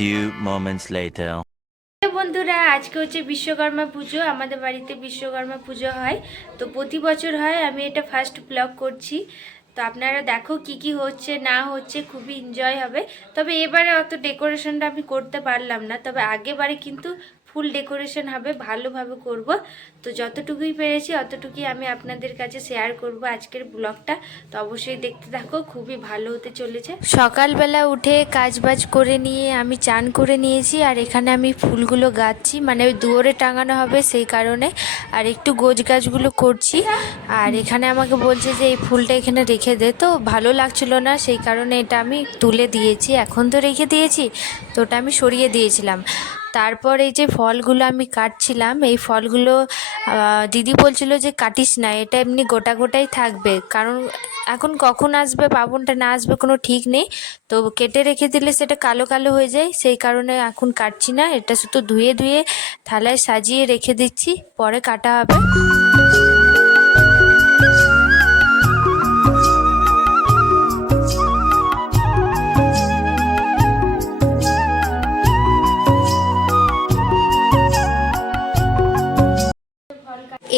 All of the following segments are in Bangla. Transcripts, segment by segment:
few moments later. বন্ধুরা, আজকে হচ্ছে বিশ্বকর্মা পুজো। আমাদের বাড়িতে বিশ্বকর্মা পুজো হয়, তো প্রতি বছর হয়। আমি এটা ফার্স্ট ব্লগ করছি, তো আপনারা দেখো কি কি হচ্ছে না হচ্ছে, খুবই এনজয় হবে। তবে এবারে অত ডেকোরেশনটা আমি করতে পারলাম না, তবে আগেবারে কিন্তু ফুল ডেকোরেশন হবে, ভালোভাবে করব। তো যতটুকুই পেরেছি অতটুকুই আমি আপনাদের কাছে শেয়ার করব আজকের ব্লগটা। তো অবশ্যই দেখতে থাকো, খুবই ভালো হতে চলেছে। সকালবেলা উঠে কাজবাজ করে নিয়ে আমি চান করে নিয়েছি, আর এখানে আমি ফুলগুলো গাচ্ছি, মানে দুয়ারে টাঙানো হবে সেই কারণে। আর একটু গোছ গাছগুলো করছি। আর এখানে আমাকে বলছে যে এই ফুলটা এখানে রেখে দে, তো ভালো লাগছিল না, সেই কারণে এটা আমি তুলে দিয়েছি। এখন তো রেখে দিয়েছি, তো ওটা আমি সরিয়ে দিয়েছিলাম। তারপর এই যে ফলগুলো আমি কাটছিলাম, এই ফলগুলো দিদি বলছিল যে কাটিস না, এটা এমনি গোটা গোটাই থাকবে, কারণ এখন কখন আসবে বাবনটা না আসবে কোনো ঠিক নেই। তো কেটে রেখে দিলে সেটা কালো কালো হয়ে যায়, সেই কারণে এখন কাটছি না। এটা শুধু ধুয়ে ধুয়ে থালায় সাজিয়ে রেখে দিচ্ছি, পরে কাটা হবে।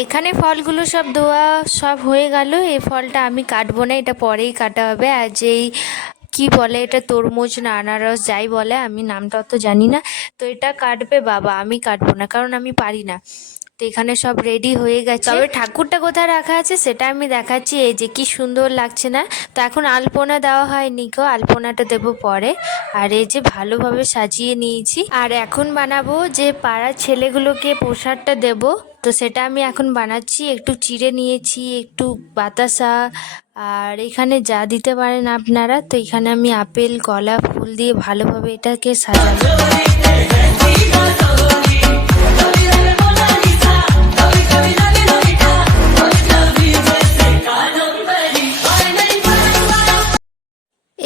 এখানে ফলগুলো সব ধোয়া সব হয়ে গেল। এই ফলটা আমি কাটবো না, এটা পরেই কাটা হবে। আর যেই কি বলে এটা, তরমুজ না আনারস যাই বলে, আমি নামটা অত জানি না। তো এটা কাটবে বাবা, আমি কাটবো না, কারণ আমি পারি না। তো এখানে সব রেডি হয়ে গেছে, তবে ঠাকুরটা কোথায় রাখা আছে সেটা আমি দেখাচ্ছি। এই যে কি সুন্দর লাগছে না। তো এখন আলপনা দেওয়া হয়নি গো, আলপনাটা দেবো পরে। আর এই যে ভালোভাবে সাজিয়ে নিয়েছি, আর এখন বানাবো যে পাড়ার ছেলেগুলোকে প্রসাদটা দেব। তো সেটা আমি এখন বানাচ্ছি। একটু চিড়ে নিয়েছি, একটু বাতাসা, আর এখানে যা দিতে পারেন আপনারা। তো এখানে আমি আপেল কলা ফুল দিয়ে ভালোভাবে এটাকে সাজাবো।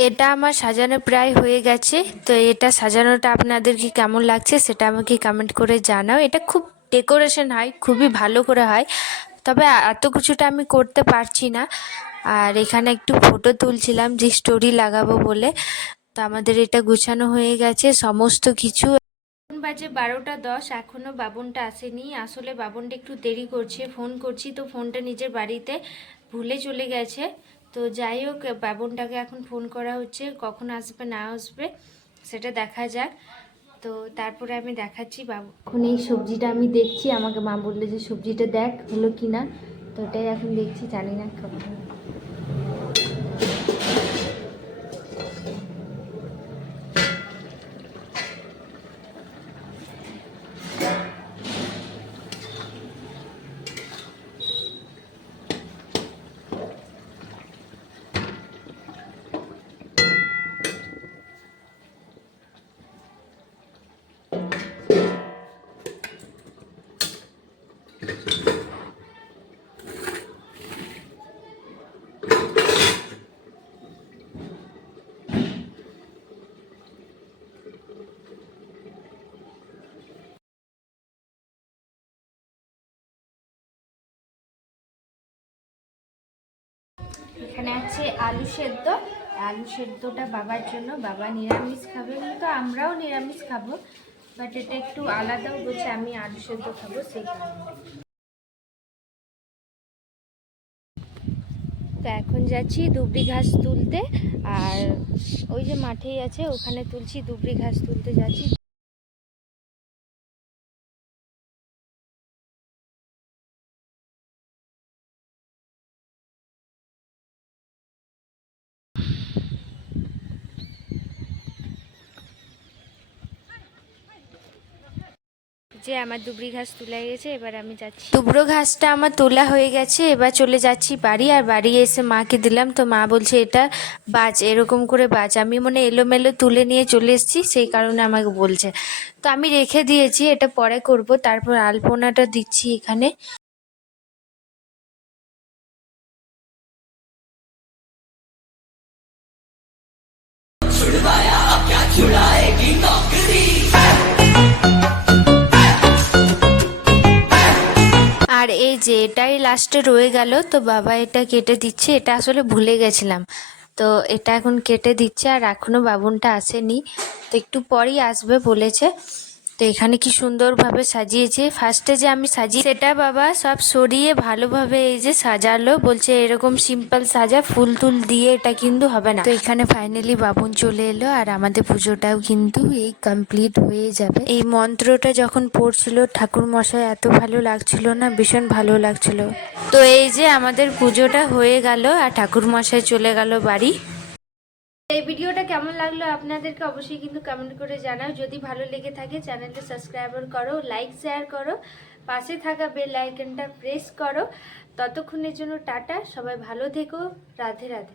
এটা আমার সাজানো প্রায় হয়ে গেছে। তো এটা সাজানোটা আপনাদেরকে কেমন লাগছে সেটা আমাকে কমেন্ট করে জানাও। এটা খুব ডেকোরেশন হয়, খুবই ভালো করে হয়, তবে এত কিছুটা আমি করতে পারছি না। আর এখানে একটু ফটো তুলছিলাম যে স্টোরি লাগাবো বলে। তো আমাদের এটা গুছানো হয়ে গেছে সমস্ত কিছু। এখন বাজে 12টা 10, এখনও বাবনটা আসেনি। আসলে বাবনটা একটু দেরি করছে, ফোন করছি তো ফোনটা নিজের বাড়িতে ভুলে চলে গেছে। তো যাই হোক, বাবনটাকে এখন ফোন করা হচ্ছে, কখন আসবে না আসবে সেটা দেখা যাক। তো তারপরে আমি দেখাচ্ছি বাবু। এখন এই সবজিটা আমি দেখছি, আমাকে মা বললো যে সবজিটা দেখ হলো কি না। তো এটাই এখন দেখছি, জানি না কেমন। এখানে আছে আলু সেদ্ধ। আলু সেদ্ধটা বাবার জন্য, বাবা নিরামিষ খাবে, কিন্তু আমরাও নিরামিষ খাবো, বাট এটা একটু আলাদাও বলছে, আমি আলু সেদ্ধ খাবো সেই কারণে। তো এখন যাচ্ছি দুবরি ঘাস তুলতে, আর ওই যে মাঠেই আছে ওখানে তুলছি, দুবরি ঘাস তুলতে যাচ্ছি। যে আমার দুবরি ঘাস তোলা হয়ে গেছে, এবার আমি যাচ্ছি। দুবরো ঘাসটা আমার তোলা হয়ে গেছে, এবার চলে যাচ্ছি বাড়ি। আর বাড়ি এসে মাকে দিলাম, তো মা বলছে এটা বাজ, এরকম করে বাজ। আমি মনে এলোমেলো তুলে নিয়ে চলে এসেছি, সেই কারণে আমাকে বলছে। তো আমি রেখে দিয়েছি, এটা পরে করব। তারপর আলপনাটা দিচ্ছি এখানে। আর এই যে এটাই লাস্টে রয়ে গেল, তো বাবা এটা কেটে দিচ্ছে। এটা আসলে ভুলে গেছিলাম, তো এটা এখন কেটে দিচ্ছে, আর এখনো বাবুনটা আসেনি, তো একটু পরেই আসবে বলেছে। তো এখানে কি সুন্দরভাবে সাজিয়েছে। ফার্স্টে যে আমি সাজিয়ে সেটা বাবা সব সরিয়ে ভালোভাবে এই যে সাজালো, বলছে এরকম সিম্পল সাজা, ফুল টুল দিয়ে এটা কিন্তু হবে না। তো এখানে ফাইনালি বাবুন চলে এলো, আর আমাদের পুজোটাও কিন্তু এই কমপ্লিট হয়ে যাবে। এই মন্ত্রটা যখন পড়ছিল ঠাকুর মশাই এত ভালো লাগছিল না, ভীষণ ভালো লাগছিল। তো এই যে আমাদের পুজোটা হয়ে গেল, আর ঠাকুর মশাই চলে গেল বাড়ি। এই ভিডিওটা কেমন লাগলো আপনাদেরকে অবশ্যই কিন্তু কমেন্ট করে জানাও। যদি ভালো লেগে থাকে চ্যানেলটা সাবস্ক্রাইব করো, লাইক শেয়ার করো, পাশে থাকা বেল আইকনটা প্রেস করো। ততক্ষণের জন্য টাটা, সবাই ভালো থেকো, রাধে রাধে।